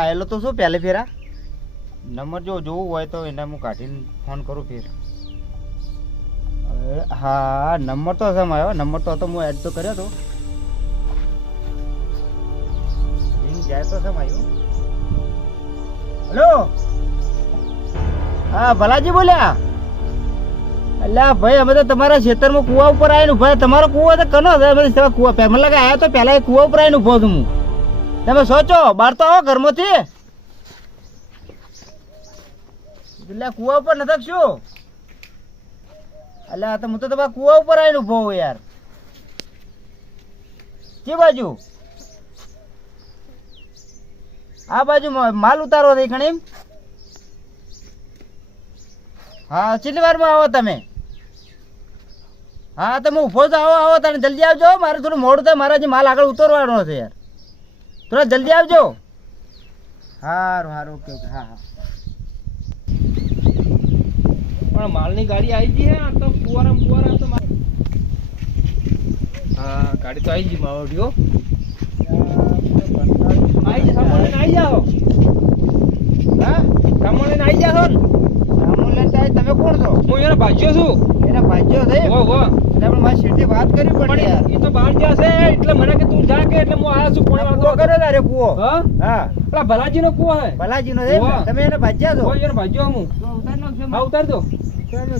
આવેલો તો શું પહેલે ફેરા નંબર જો જોવું હોય તો એને હું કાઢીને ફોન કરું ફેર. હા નંબર તો હશે મારો, નંબર તો હતો, હું એડ તો કર્યો હતો. રિંગ જાય તો હશે મારો. હેલો, હા ભલાજી બોલ્યા. અલ્યા ભાઈ અમે તો તમારા ખેતરમાં કુવા ઉપર આવીને ઉભા. તમારો કુવો તો કનો છે? કુવા મને લાગે આવ્યો તો પહેલા કુવા ઉપર આવીને ઉભો છું હું. તમે સોચો બહાર તો આવો ઘરમાંથી. એટલે કુવા ઉપર નથી શું? અલ્યા તો હું તો તમારા કુવા ઉપર આવીને ઉભો હું યાર. કે બાજુ? આ બાજુ માલ ઉતારો થઈ ઘણી. હા કેટલી વારમાં આવો તમે? હા તમે ઉભો તો આવો તમે જલ્દી આવજો. મારે થોડું મોડું થાય, મારા જે માલ આગળ ઉતરવાનો છે યાર. થોડા જલ્દી આવજો. સારું સારું ઓકે ઓકે. હા હા પણ માલની ગાડી આવી ગઈ હે. આ તો ફુવારા તો હા ગાડી તો આવી ગઈ માવડીઓ. આવી જાઓ. હા સામાન આવી જાઓ ને. તમે કોણ છો? હું એના ભાજ્યો છું. એના ભાજ્યો છે? એટલે પણ મારી શેઠી વાત કરી પડે યાર. એ તો બહાર જશે એટલે મને કે તું જા કે એટલે હું આયા છું. કોણ વાતો કર્યો તારે કુવો? હા હા પેલા ભલાજીનો કુવો હે. ભલાજીનો છે? તમે એને ભાજ્યા છો? એને ભાજ્યો હું. હા ઉતાર દો. પણ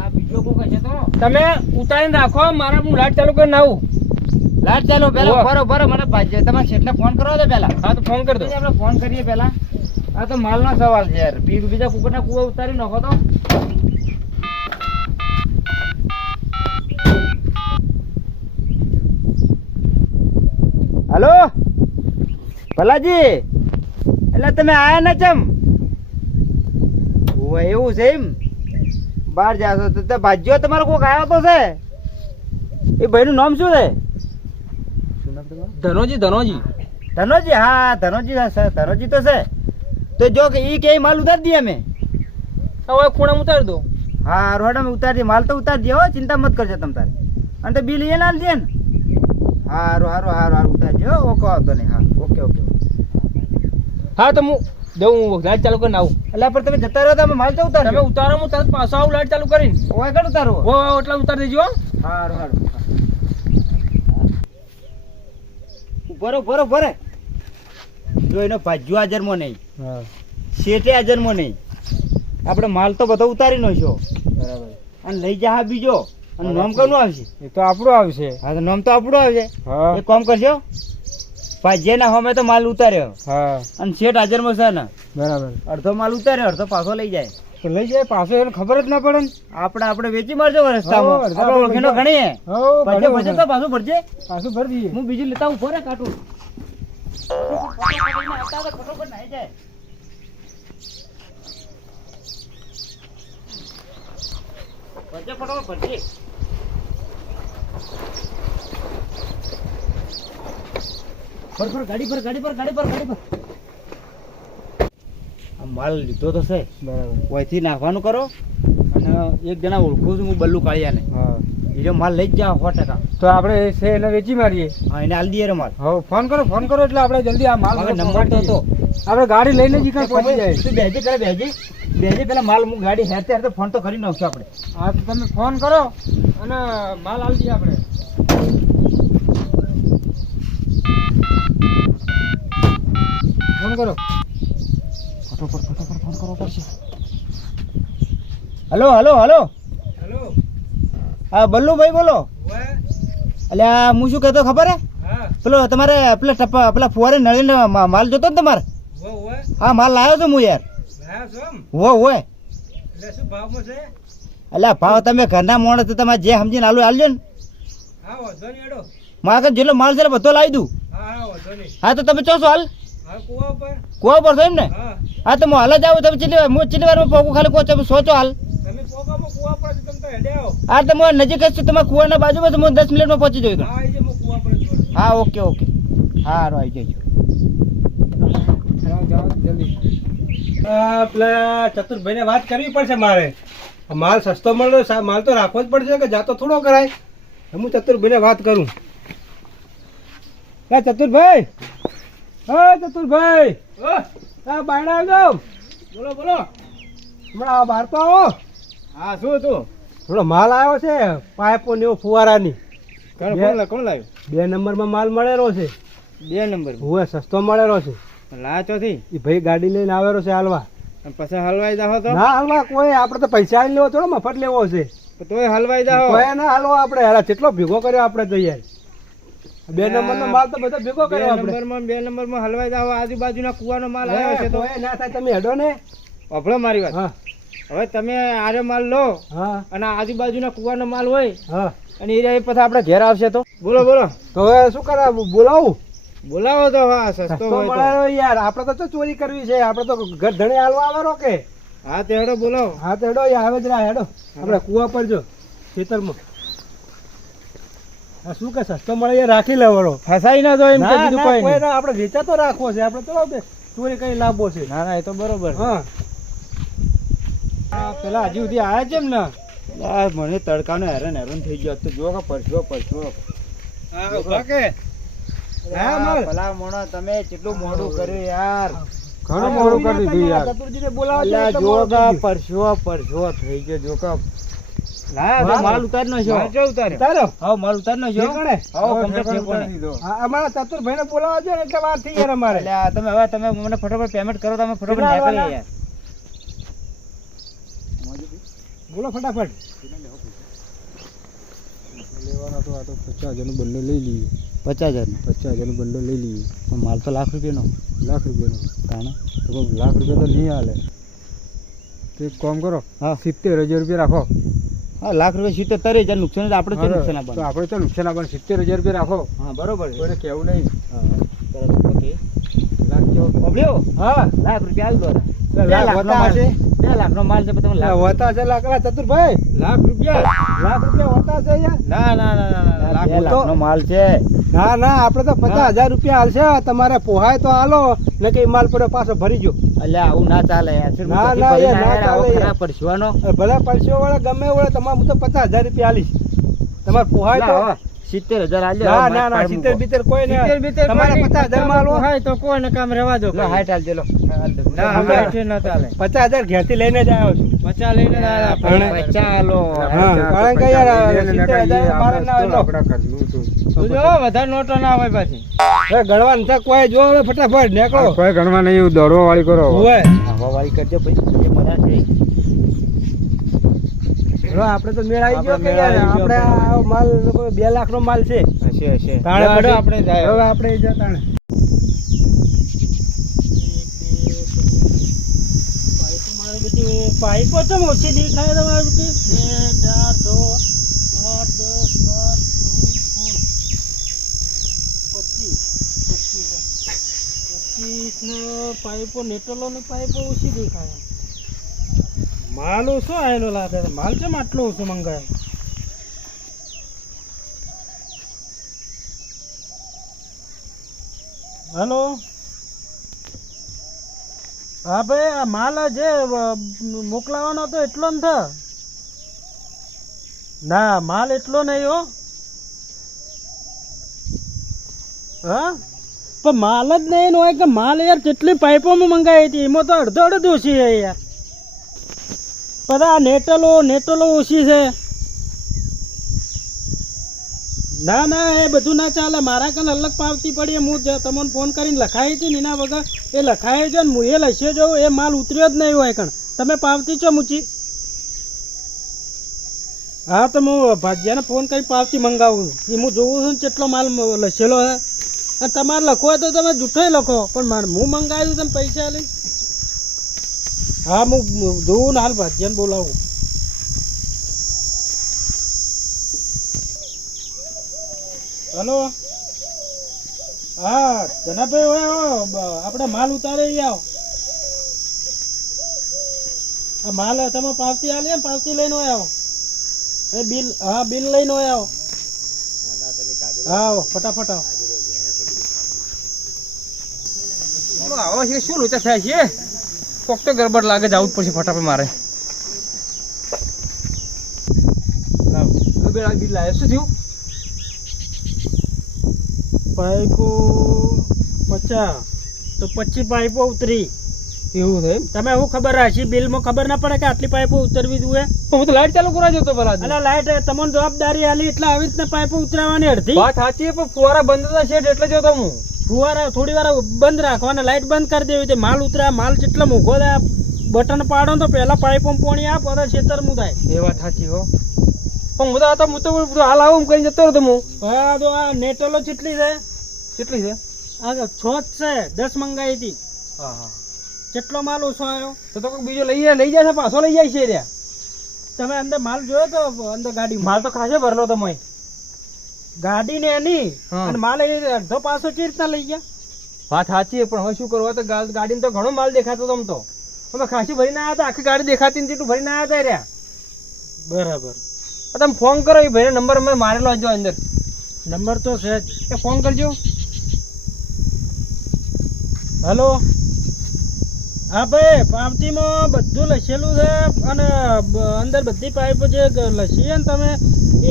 આ બીજો કોક છે તો તમે ઉતારીને રાખો. મારા હું લાઈટ ચાલુ કરીને આવું. લાઈટ ચાલો પેલા બરોબર મને ભાજ્યો. તમારા શેઠને ફોન કરવા દે પેલા. હા તો ફોન કરી દો. આપણે ફોન કરીએ પેલા. આ તો માલનો સવાલ છે યાર. બીજા કુકરના કુવા ઉતારી નાખો તો. હલો ભલાજી, એટલે તમે આયા ને ચમ? એવું છે એમ? બહાર જાશો તો ભાજ્યો તમારો કોક આવ્યો તો છે? એ ભાઈનું નામ શું છે? ધનોજી. ધનોજી? હા ધનોજી તો છે. તો જો કે ઈ કે માલ ઉતારી દઈએ અમે. હવે ખૂણા ઉતારી દો. હા રોડ અમે ઉતારી દઈએ. માલ તો ઉતારી દઈએ હો, ચિંતા મત કરજો તમ તારે. અને તો બિલ એને આલી દે ને. હારું ઉતારી દો. ઓકે આવતો નહીં. હા ઓકે. હા તો હું દઉં લાઈટ ચાલુ કરીને આવું. એટલે પણ તમે જતા રહો તો અમે માલ તો ઉતારો. તમે ઉતારો હું તરત પાછો આવું લાઈટ ચાલુ કરીને. ઓય કણ ઉતારવો? એટલે ઉતારી દેજો. હારું બરો જો એનો ભાજ્યો હાજરમાં નહીં, શેઠે હાજરમાં નહીં. આપણે માલ તો બધો ઉતારી નો છો બરાબર. અને લઈ જા બીજો. અને નામ કોનું આવશે? એ તો આપણું આવશે. હા તો નામ તો આપણું આવશે. હા એક કામ કરજો, ભાજ્યા હમે તો માલ ઉતાર્યો. હા અને શેઠ હાજરમાં છે ને બરાબર. અડધો માલ ઉતાર્યો, અડધો પાછો લઈ જાય. તો લઈ જાય પાછો એને ખબર જ ના પડે ને. આપણે વેચી મારજો રસ્તામાં. આપણે ઓળખીનો ગણીએ. ભરજે તો પાછું ભરજે. પાછું ભરી દઈએ. હું બીજું લેતા ઉભો રે કાટું. ગાડી પર માલ લીધો તો છે બરાબર. ઓયથી નાખવાનું કરો. અને એક જણા ઓળખું છું હું, બલ્લુ કાળિયાને. હા બીજો માલ લઈ જ જાઓ 100%. તો આપણે છે એને વેચી મારીએ. હા એને આલી દઈએ રે માલ. હા ફોન કરો એટલે આપણે જલ્દી આ માલ નંબર તો હતો. આપણે ગાડી લઈને જ પહોંચી જાય. તું બેજે પેલા માલ હું ગાડી હેરતે ફોન તો કરી નાખશું આપણે. હા તો તમે ફોન કરો અને માલ આલી દઈએ આપણે. ફોન કરો. ફટોફટ ફોન કરવો પડશે. હલો હેલો હા બલ્લુભાઈ બોલો. અલ્યા હું શું કહેતો ખબર હે? પેલો તમારે પેલા ફુવારે નળીને માલ જોતો ને તમારે? હા માલ લાવ્યો છું હું યાર. હોય અલ્યા ભાવ તમે ઘરના મોણ તો તમારે જે સમજીને આલજો ને. મારા જેટલો માલ છે બધો લાવી દઉં. હા તો તમે ચોસો હાલ કુવા ઉપર છો એમ ને? હા તો હું હાલ જ આવું. તમે ચીલી વારમાં પોકું ખાલી કહો તમે સોચો હાલ. હા તો હું નજીક જ છું તમારા કુવાના બાજુમાં. તો હું 10 મિનિટમાં પહોંચી જઉં. હા ઓકે હા આવી જઈશું. પેલા ચતુરભાઈ ને વાત કરવી પડશે મારે. માલ સસ્તો મળ્યો, માલ તો રાખવો જ પડશે કે જાતો થોડો કરાય. હું ચતુરભાઈ ને વાત કરું. ચતુરભાઈ ચતુરભાઈ આ બાયણા જાવ. બોલો બોલો. હમણાં બહાર તો આવો. હા શું હતું? થોડો માલ આવ્યો છે પાઇપો ને એવું ફુવારાની. કોણ લાવ્યું? 2 નંબરમાં માલ મળેલો છે. 2 નંબર હવે સસ્તો મળેલો છે. લા ચોથી એ ભાઈ ગાડી લઈને આવેલો છે હાલવા. પછી હલવાઈ જાઓ તો? ના હાલવા કોઈ, આપણે તો પૈસા લેવો થોડો મફત લેવો છે. તોય હલવાઈ જાઓ. કોઈ ના હાલવો આપણે. હેલા કેટલો ભેગો કર્યો આપણે તો યાર. 2 નંબરનો માલ તો બધો ભેગો કર્યો આપણે. 2 નંબરમાં હલવાઈ જાઓ. આજુબાજુના કુવાનો માલ આવ્યો છે તો કોઈ ના થાય, તમે હેડો ને. અભળો મારી વાત. હા હવે તમે આરે માલ લો હા અને આજુબાજુના કુવાનો માલ હોય હા. અને એ રહી પછી આપણે ઘેર આવશે તો બોલો બોલો. તો હવે શું કરે, બોલાવું? બોલાવો તો. હા સસ્તો સસ્તો હોય તો. મળેલો યાર. આપણે તો ચોરી કરવી છે, આપણે તો ઘર ધણે હાલવા આવેલો કે. હા તે હેડો બોલાવો. હા તો હેડો, આવે જ રહ્યા હેડો. આપણે કુવા પર જો ખેતરમાં. આ શું કે સસ્તો મળે યાર, રાખી લેવાનો. ફસાઈ ના જો એમ કે બીજું કોઈ કોઈ નહીં. ના, આપણે વેચા તો રાખવો છે. આપણે તો ચોરી કઈ લાભો છે. ના ના એ તો બરોબર. હા પેલા હજી સુધી આયા છે ને મને તડકાનો હેરાન હેરાન થઈ ગયો તો જો કે પરસો ભલા મોણો તમે કેટલું મોડું કર્યું યાર. ઘણું મોડું કરી દીધું યાર. ચતુરજીને બોલાવો છો એટલે જો મોડું કે થઈ ગયું. પરસો થઈ ગયો જો કે માલ માલ ઉતારી નો છો. ઉતાર્યો? હા માલ ઉતારી નો છો. ઠેકાણે? હા હવે કમ્પ્લીટ ઠેકાણે ઠેકાણે. ઉતારી હા, અમારા ચતુરભાઈને બોલાવો છો ને એટલે વાર થઈ યાર અમારે. એટલે આ તમે હવે તમે મને ફટાફટ પેમેન્ટ કરો. તમે ફટાફટ કેટલા નીકળો આવવાના? યાર. બોલો ફટાફટ. લેવાના તો આ તો 50,000 નું બંડલ લઈ લઈએ. 50,000 50,000 નું બંડલ લઈ લઈએ. પણ માલ તો લાખ રૂપિયાનો. લાખ રૂપિયાનો. તાણે તો કોઈ લાખ રૂપિયા તો નહીં હાલે. તો એક કામ કરો, હા 70,000 રૂપિયા રાખો. હા લાખ રૂપિયા 70,000 નુકસાન. આપણે શું નુકસાન તો આપવાનું? આપણે તો નુકસાન આપવાનું. 70,000 રૂપિયા રાખો. હા બરોબર છે. કોઈને કહેવું નહીં. હા તરત ઓકે. લાખ કેવો? ઓબલ્યો હા લાખ રૂપિયા આલ દો. લાખ હોતા હશે. 2 લાખનો માલ છે પણ તમે લાખ હોતા છે લાકડા ચતુરભાઈ. લાખ રૂપિયા. લાખ રૂપિયા હોતા છે યાર. ના ના ના ના ના લાખ 2 લાખનો માલ છે. ના ના, આપણે તો 50,000 રૂપિયા હાલશે. તમારે પોહાય તો હાલો, ને કે માલ પડ્યો પાછો ભરી જો. અલ્યા આવું ના ચાલે યાર. શું ના, પછી ના, ભરીને યાર, ના આયા આવો ચાલે ખરા યાર. પરસવાનો. ભલે પડશો વાળા ગમે વાળા, તમારે હું તો 50,000 રૂપિયા હાલીશ. તમારે પોહાય તો. લા, 70,000 આલ્યો. ના ના ના, 70 કોઈ નહીં. તમારે 50,000 માં હાલવો. હોય તો કોઈને કામ રહેવા દો. લો હાઈટ આલ દે લો. ના હાઈટ ના ચાલે. 50,000 ઘેરથી લઈને જ આવ્યો છું. 50 લઈને આયા. પણ- ચાલો. હા, કારણ કે યાર 70,000 મારે ના હોય તો. જો વધારે નોટો ના હોય પાછી. હવે ગણવાનું છે કોઈ, જો હવે ફટાફટ નીકળો. કોઈ ગણવા નહીં, દોડવા વાળી કરો. હોય હવા વાળી કરજો પછી જે મજા છે. હવે આપણે તો મેળ આવી ગયો આપણે કે મેળ યાર, આવી ગયો. આપણે આ માલ 2 લાખનો માલ છે. હશે હશે. તાણે હેડો પછી આપણે જાય. હવે આપણે ઈ જતાણે. પાઇપો તો ઓછી દેખાય તમારું કે 2 4 6 8 10 12 13 14 15 25 પાઇપો નેટલો ની પાઇપો ઓછી દેખાય. માલ ઓછો આવેલો લાગે. માલ કેમ આટલો ઓછો મંગાય? હેલો હા ભાઈ, આ માલ જે મોકલાવાનો હતો એટલો ને થા. ના માલ એટલો નહીં હો. હા પણ માલ જ નહીં હોય કે માલ યાર કેટલી પાઇપોમાં મંગાવી હતી, એમાં તો અડધો ઓછી છે યાર. બધા નેટલો ઓછી છે. ના ના એ બધું ના ચાલે. મારા કને અલગ પાવતી પડી. હું તમને ફોન કરીને લખાઈ હતી ને એના વગર એ લખાઈ છે ને હું એ લસ્યો જોઉં એ માલ ઉતર્યો જ નહીં હોય કણ. તમે પાવતી છો મૂચી? હા તો હું ભાગ્યાને ફોન કરી પાવતી મંગાવું એ હું જોઉં છું ને કેટલો માલ લસેલો હે. અને તમારે લખો હોય તો તમે જૂઠોય લખો, પણ હું મંગાવ્યું તમે પૈસા લઈ. હા હું જોઉં ને હાલ ભાગ્યાને બોલાવું. હલો હા જનાભાઈ હોય આપણે માલ ઉતારે આવો. આ માલ તમે પાવતી આલી ને પાવતી લઈને આવો. એ બિલ, હા બિલ લઈને આવો. હા આવો ફટાફટ આવો. આવો છે શું લોચા થાય છે? કોક તો ગરબડ લાગે, જવું જ પડશે ફટાફટ મારે. બિલ લાવે શું થયું? પાઇપો 50 તો 25 પાઇપો ઉતરી. એવું છે એમ? તમે શું ખબર રાખી બિલમાં ખબર ના પડે કે આટલી પાઇપો ઉતરવી જોઈએ? હું તો લાઈટ ચાલુ કરવા જતો પેલા અલા લાઈટ તમને જવાબદારી આલી એટલે આવી રીતના પાઇપો ઉતરાવવાની અડધી. વાત સાચી પણ ફુવારા બંધ હતા શેઠ એટલે જોતો હું. ફુવારા થોડી વાર બંધ રાખવાના, લાઈટ બંધ કરી દેવી. તે માલ ઉતરા, માલ જેટલો મૂકો થાય બટન પાડો તો પેલા પાઇપો પાણી આપ પછી ખેતરનું થાય. એ વાત સાચી હો. પણ હું તો હાલ આવું કરીને જતો રહ્યો હું. હા તો આ નેટલો કેટલી છે? કેટલી છે? આ 6 જ છે, 10 મંગાવી હતી. હા હા. કેટલો માલ ઓછો આવ્યો? તો કોઈ બીજો લઈ જાય પાછો લઈ જાય છે રે. તમે અંદર માલ જોયો તો અંદર ગાડી માલ તો ખાસે ભરલો તમે. ગાડી ને એની હા. અને માલ એ અડધો પાછો કેવી રીતના લઈ ગયા? વાત સાચી પણ હવે શું કરવા તો ગાડીને તો ઘણો માલ દેખાતો તમ તો. અમે ખાસી ભરીને આવ્યા હતા, આખી ગાડી દેખાતી નથી એટલું ભરીને આવ્યા હતા રહ્યા. બરાબર. તમે ફોન કરો એ ભાઈને નંબર અમે મારેલો જો અંદર. નંબર તો છે જ. એ ફોન કરજો. હલો. હા ભાઈ, પાવતીમાં બધું લખેલું છે અને અંદર બધી પાઇપો જે લખી ને તમે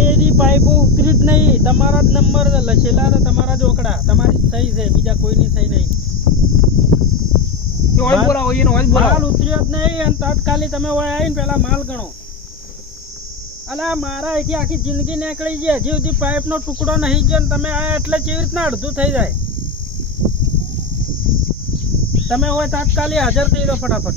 એની પાઇપો ઉતરી જ નહીં. તમારા જ નંબર લખેલા છે, તમારા જ ઓકડા, તમારી જ સહી છે, બીજા કોઈની સહી નહીં. માલ ઉતર્યો જ નહીં અને તાત્કાલિક તમે આવીને પેલા માલ ગણો. અલા મારા અહીંથી આખી જિંદગી નીકળી જાય, હજી સુધી પાઇપનો ટુકડો નહીં ગયો ને તમે આયા એટલે કેવી રીતના અડધું થઈ જાય? તમે હોય તાત્કાલિક હાજર થઈ દો ફટાફટ.